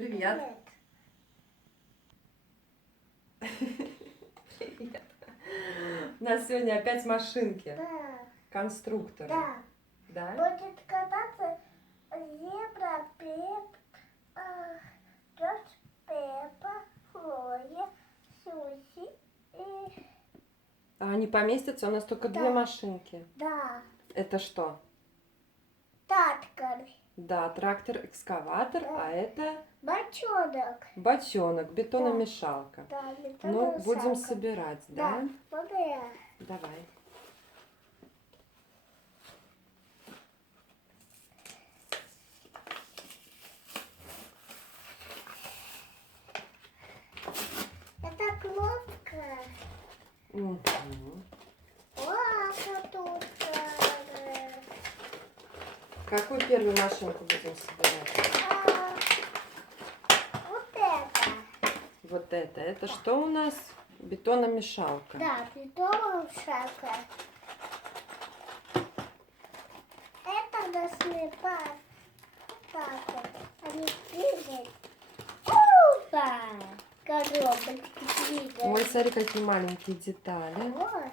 Привет. Привет. У нас сегодня опять машинки. Да. Конструктора. Да. Да? Будет кататься зебра, Джордж, Пеппа, Флоя, Сюси и... А они поместятся? У нас только Да. две машинки. Да. Это что? Таткар. Да, трактор, экскаватор, Да. а это Бочонок. бочонок, бетономешалка. Да, Ну, будем бетономешалка. собирать, да? Да, вот я. Давай. Это кнопка. Угу. О, тут. Какую первую машинку будем собирать? Вот это. Вот это. Это что у нас? Бетономешалка. Да, бетономешалка. Это должны так вот. Они двигают. Опа! Коробочки двигают. Ой, смотри, какие маленькие детали. Вот.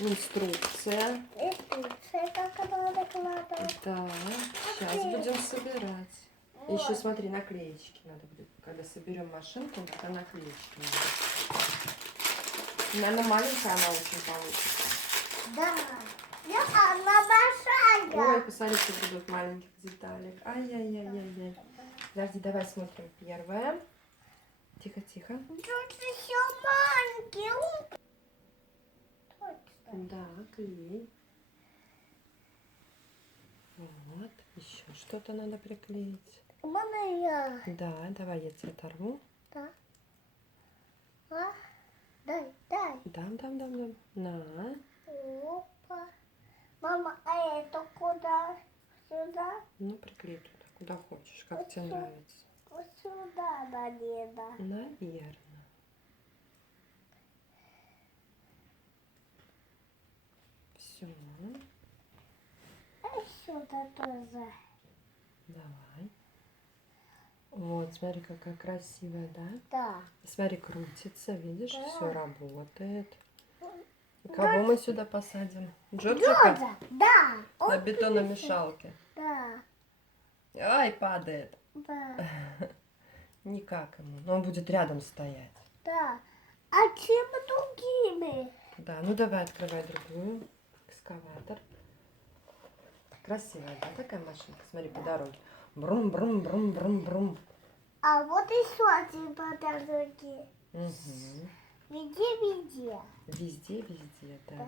Инструкция. Инструкция, как надо кладывать. Да, сейчас будем собирать. Вот. Еще смотри, наклеечки надо будет. Когда соберем машинку, тогда наклеечки надо. Наверное, маленькая она очень получится. Да. Она большая. Ой, посмотрите, будут маленьких деталек. Ай-яй-яй-яй-яй. Подожди, давай смотрим. Первая. Тихо-тихо. Тут еще маленький. Точно. Да, клей. Вот. Еще что-то надо приклеить. Можно я? Да, давай я тебе оторву. Да. А? Дай. Дам. На. Опа. Мама, а это куда? Сюда? Ну, приклей туда, куда хочешь, как Вот тебе сюда. нравится. Вот сюда, наверное. Наверное. Все. А сюда тоже. Давай. Вот, смотри, какая красивая, да? Да. Смотри, крутится, видишь, Да. все работает. И Да. кого мы сюда посадим? Джорджика? Джорджа, да. На Он бетономешалке. Да. Ай, падает. Да. Никак ему. Но он будет рядом стоять. Да. А чем другими? Да, ну давай открывай другую. Экскаватор. Красивая, да, такая машинка? Смотри, по дороге. Брум-брум-брум-брум-брум. А вот еще один по дороге. Угу. Везде. Везде, да. Да.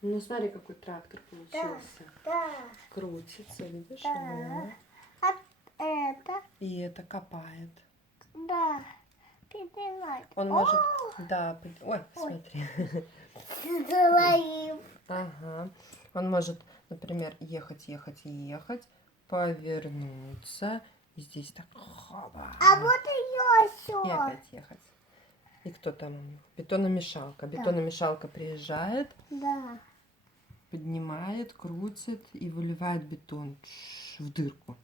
Ну смотри, какой трактор получился. Да. Крутится, видишь? Да. Вот. А это? И это копает. Да. Поднимать. Он может... Да, ой, Ой. смотри. Говорим. Ага. Он может, например, ехать, повернуться. И здесь так... Хоба. А вот ее И еще. опять ехать. И кто там у них? Бетономешалка. Бетономешалка приезжает, Да. поднимает, крутит и выливает бетон в дырку.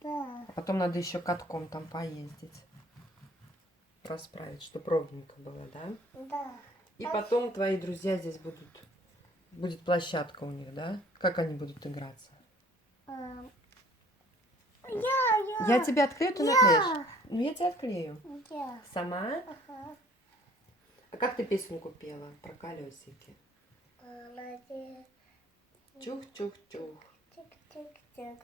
Да. А потом надо еще катком там поездить. Расправить, чтобы ровненько было, да? Да. И потом твои друзья здесь будут. Будет площадка у них, да? Как они будут играться? Я тебе отклею, ты наклеишь? Ну, я тебе отклею. Я. Сама? Ага. А как ты песенку пела про колесики? Молодец. Чух-чух-чух. Тик-тик-тик.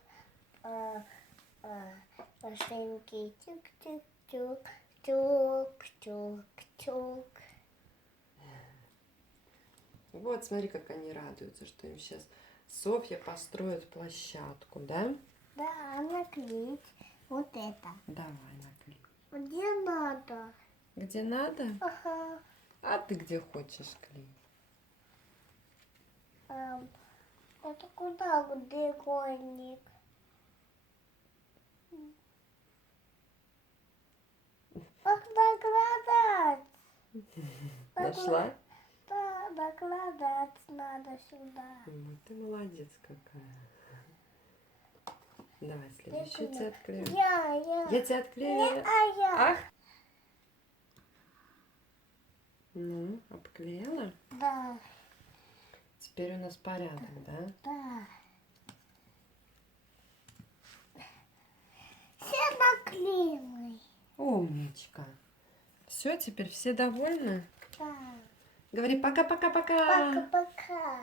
Машинки. Тик-тик-тик. Чук-чук-чук. Вот, смотри, как они радуются, что им сейчас Софья построит площадку, да? Да, наклеить вот это. Давай, наклей. Где надо? Где надо? Ага. А ты где хочешь клей? Это куда треугольник? Ах, наградать. Нашла? Да, накладывать надо сюда. Ну, ты молодец какая. Давай следующую тебе отклею. Я тебе отклею. Я. Ах! Ну, обклеила? Да, Теперь у нас порядок, да? да. Все наклеены. Умничка. Все, теперь все довольны? Да. Говори пока-пока-пока. Пока-пока.